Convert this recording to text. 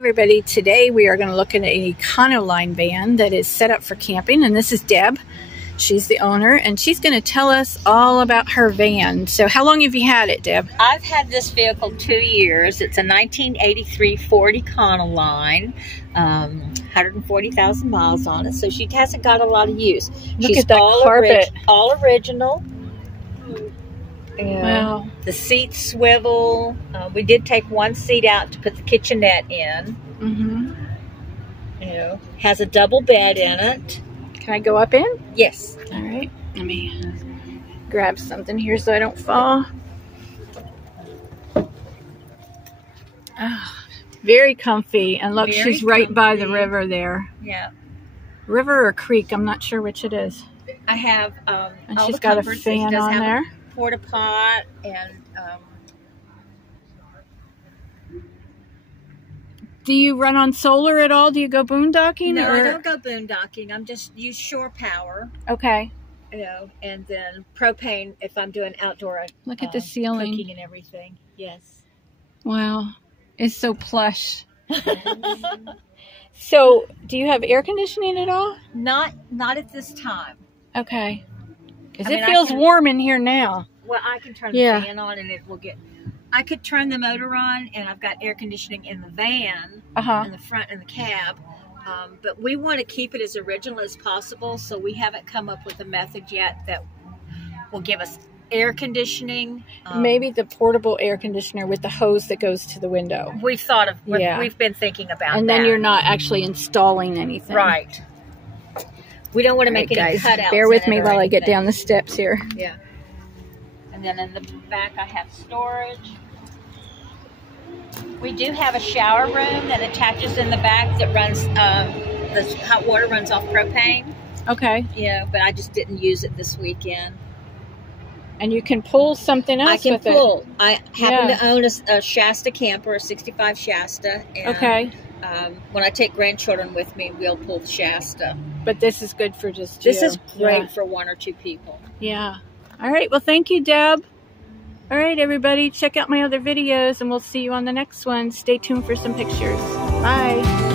Everybody, today we are going to look at an Econoline van that is set up for camping, and this is Deb. She's the owner, and she's going to tell us all about her van. So how long have you had it, Deb? I've had this vehicle 2 years. It's a 1983 Ford Econoline, 140,000 miles on it, so she hasn't got a lot of use. Look at that carpet. All original. Wow. The seats swivel. We did take one seat out to put the kitchenette in. Has a double bed in it. Can I go up in? Yes. All right. Let me grab something here so I don't fall. Oh, very comfy. And look, she's right by the river there. Yeah. River or creek? I'm not sure which it is. I have and she's got a fan on there. Porta pot and do you run on solar at all? Do you go boondocking? No, I don't go boondocking. I'm just use shore power. Okay. And then propane if I'm doing outdoor. Look at the ceiling, cooking and everything. Yes. Wow, it's so plush. So, do you have air conditioning at all? Not at this time. Okay. Because it feels warm in here now. Well, I can turn the fan on and it will get... I could turn the motor on and I've got air conditioning in the van, in the front and the cab. But we want to keep it as original as possible, so we haven't come up with a method yet that will give us air conditioning. Maybe the portable air conditioner with the hose that goes to the window. We've thought of... We've been thinking about that. And then you're not actually installing anything. Right. We don't want to make any cutouts. Bear with me while I get down the steps here. Yeah. And then in the back I have storage. We do have a shower room that attaches in the back that runs, the hot water runs off propane. Okay. Yeah, but I just didn't use it this weekend. And you can pull something else with it. I can pull. I happen to own a Shasta camper, a 65 Shasta. And, okay. When I take grandchildren with me, we'll pull the Shasta. But this is good for just you. This is great for 1 or 2 people. Yeah. All right. Well, thank you, Deb. All right, everybody. Check out my other videos, and we'll see you on the next one. Stay tuned for some pictures. Bye.